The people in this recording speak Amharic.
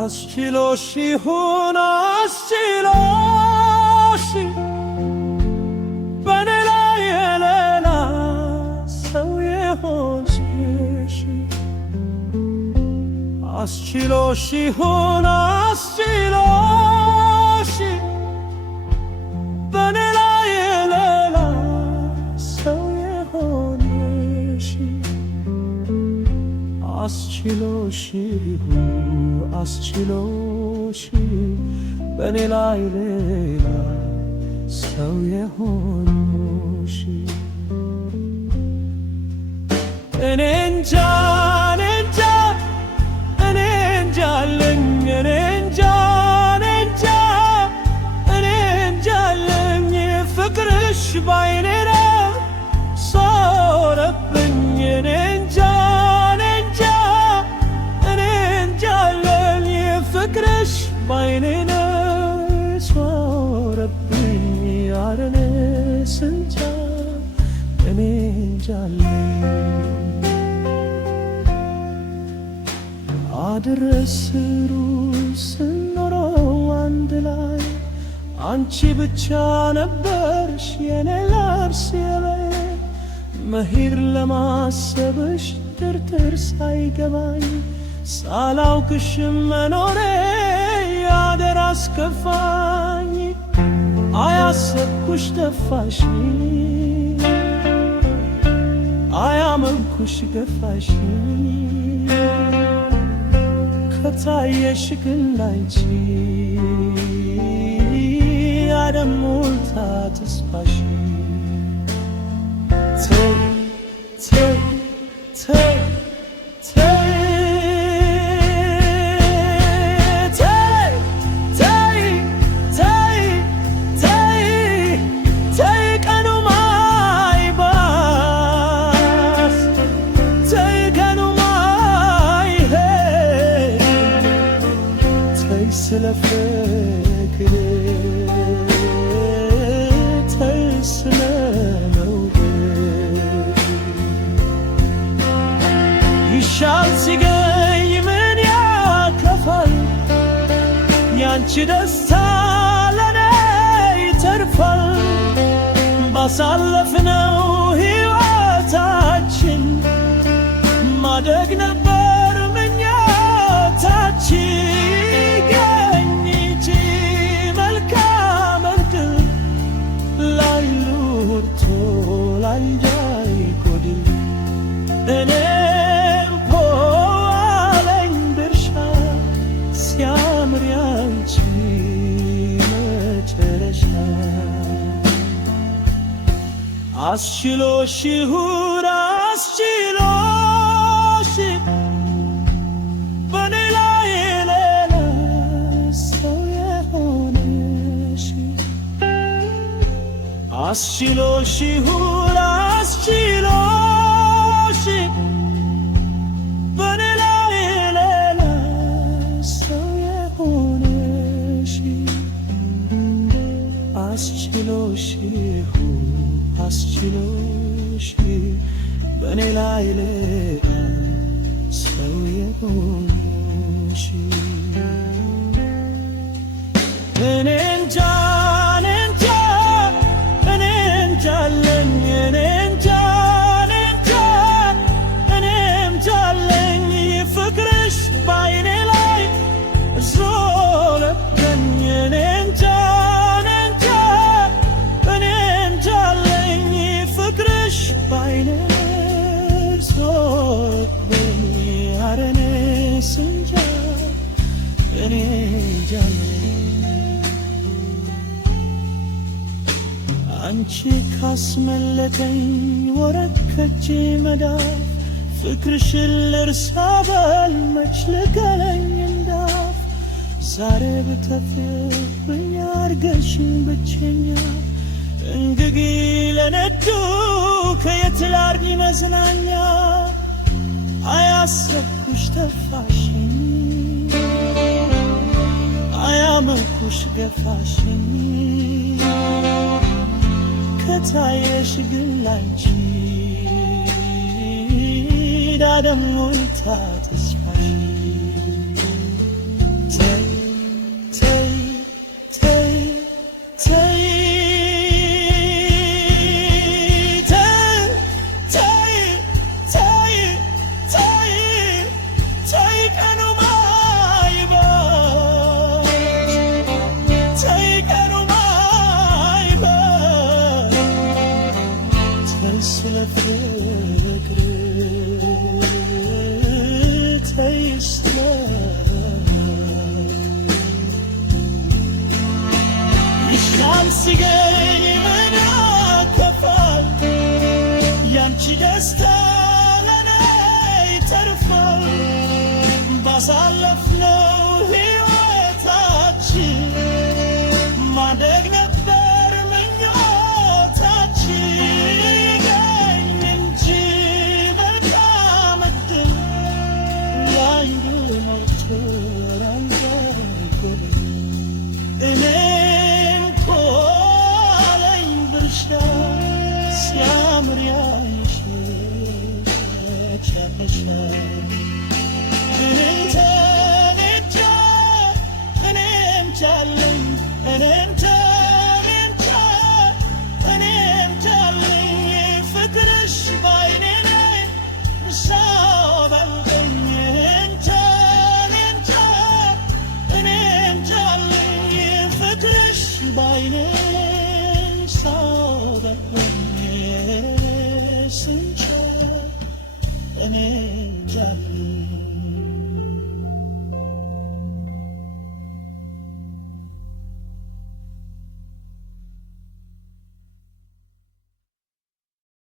አስችሎሽ ይሁን አስችሎሽ በኔ ላይ የሌላ ሰው የሆንሽ አስችሎሽ ይሁን አስችሎሽ በኔ ላይ የሌላ ሰው የሆንሽ አስችሎሽ አስችሎሽ በኔ ላይ ሌላ ሰው የሆንሽ እኔ እንጃ እኔ እንጃ እኔ እንጃለኝ እኔ እንጃ እኔ እንጃ እኔ እንጃለኝ ፍቅርሽ ባይኔ ነው ዞረብኝ እኔ እንጃ ፍቅርሽ ባይኔ ነው ዞረብኝ ያረኔ ስንቻ እኔ እንጃለኝ አድረስሩ ስንኖረው አንድ ላይ አንቺ ብቻ ነበርሽ የኔ ነፍስ የበይ መሄድ ለማሰብሽ ትርትር ሳይገባኝ ሳላውቅሽም መኖሬ ያደር አስከፋኝ አያሰብኩሽ ተፋሽ አያመንኩሽ ገፋሽ ከታየሽ ግን ላንቺ ያደሞልታ ተስፋሽ ተይ ተይ ተይ ስለ ፍቅር ተይ ስለ መውደድ ይሻል ሲገኝ ምን ያከፋል ያንቺ ደስታ ለኔ ይተርፋል ባሳለፍነው ሕይወታችን ማደግ ነበር ምኞታችን ላንጃይ ጎድል እኔም ፖለኝ ድርሻ ሲያምር ያንቺ መጨረሻ አስችሎሽ ይሁን አስችሎሽ በኔ ላይ ሌላ ሰው የሆነሽ አስችሎሽ ይሁን አስችሎሽ በኔ ላይ ሌላ ሰው የሆነሽ አስችሎሽ ይሁን አስችሎሽ በኔ ላይ ሌላ ሰው የሆነሽ እኔ እንጃ አንቺ ካስመለጠኝ ወረት ከእጄ መዳፍ ፍቅርሽን ልርሳ ብል መች ልገለኝ እንዳፍ ዛሬ ብተፍብኝ አርገሽኝ ብቸኛ እንግጊ ለነዱ ከየት ላርግ መዝናኛ አያሰብኩሽ ተፋሽኝ አያመንኩሽ ገፋሽኝ ከታየሽ ግን ላንቺ ዳደሞልታ ተስፋሽ ባሳለፍነው ሕይወታችን ማደግ ነበር ምኞታችን ይገኝ እንጂ መልካም ዕድል ያይን ሞልቶን አልዘጎብን እኔም ኮለኝ ድርሻ ሲያምር ያይሽት ያበሻ ፍቅርሽ ባይኔ ሰው በልበኝ እኔም ቻለኝ ፍቅርሽ ባይኔ ሰው በልበኝ ስንቻ እኔም ቻለኝ